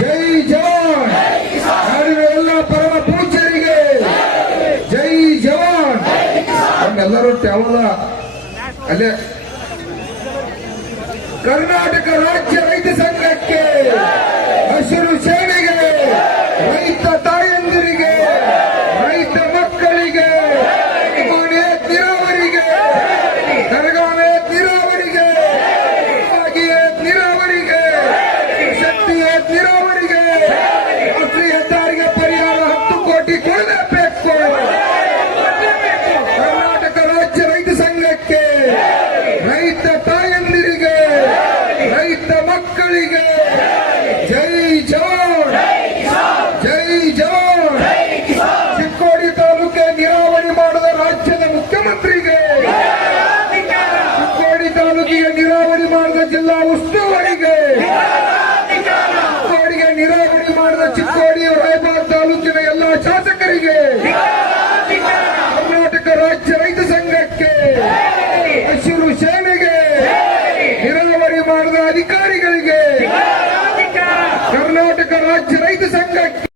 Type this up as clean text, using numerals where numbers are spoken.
ಜೈ ಜವಾನ್. ನಾಡಿನ ಎಲ್ಲ ಪರಮ ಪೂಜ್ಯರಿಗೆ ಜೈ ಜವಾನ್. ನಮ್ಮೆಲ್ಲರೂ ಟ್ಯಾವಲ ಅಲ್ಲೇ ಕರ್ನಾಟಕ ರಾಜ್ಯ ರೈತ ಸಂಘಕ್ಕೆ, ಹಸಿರು ಸೇನೆಗೆ, ರೈತ ತಾಯಂದಿರಿಗೆ, ರೈತ ಮಕ್ಕಳಿಗೆ, ನೀರಾವರಿಗೆ, ಕರಗಾವೆ ನೀರಾವರಿಗೆ, ನೀರಾವರಿಗೆ, ಶಕ್ತಿಯ ನೀರಾವರಿಗೆ, ರಾಷ್ಟ್ರೀಯ ಹೆದ್ದಾರಿಗೆ ಪರಿಹಾರ 10 ಕೋಟಿ ಕೊಡಲೇಬೇಕು. ಕರ್ನಾಟಕ ರಾಜ್ಯ ರೈತ ಸಂಘಕ್ಕೆ, ರೈತ ತಾಯಂದಿರಿಗೆ, ರೈತ ಮಕ್ಕಳಿಗೆ ಜೈ ಜವಾನ್. ಜೈ ಜವಾನ್. ಚಿಕ್ಕೋಡಿ ತಾಲೂಕೆ ನೀರಾವರಿ ಮಾಡಿದ ರಾಜ್ಯದ ಮುಖ್ಯಮಂತ್ರಿಗೆ, ಚಿಕ್ಕೋಡಿ ತಾಲೂಕಿಗೆ ನೀರಾವರಿ ಮಾಡಿದ ಜಿಲ್ಲಾ ಉಸ್ತುವಾರಿಗೆ, ಚಿಕ್ಕೋಡಿಗೆ ನೀರಾವರಿ ಮಾಡಿದ ಚಿಕ್ಕೋಡಿ ರಾಯಬಾಗ್ ತಾಲೂಕಿನ ಎಲ್ಲ ಶಾಸಕ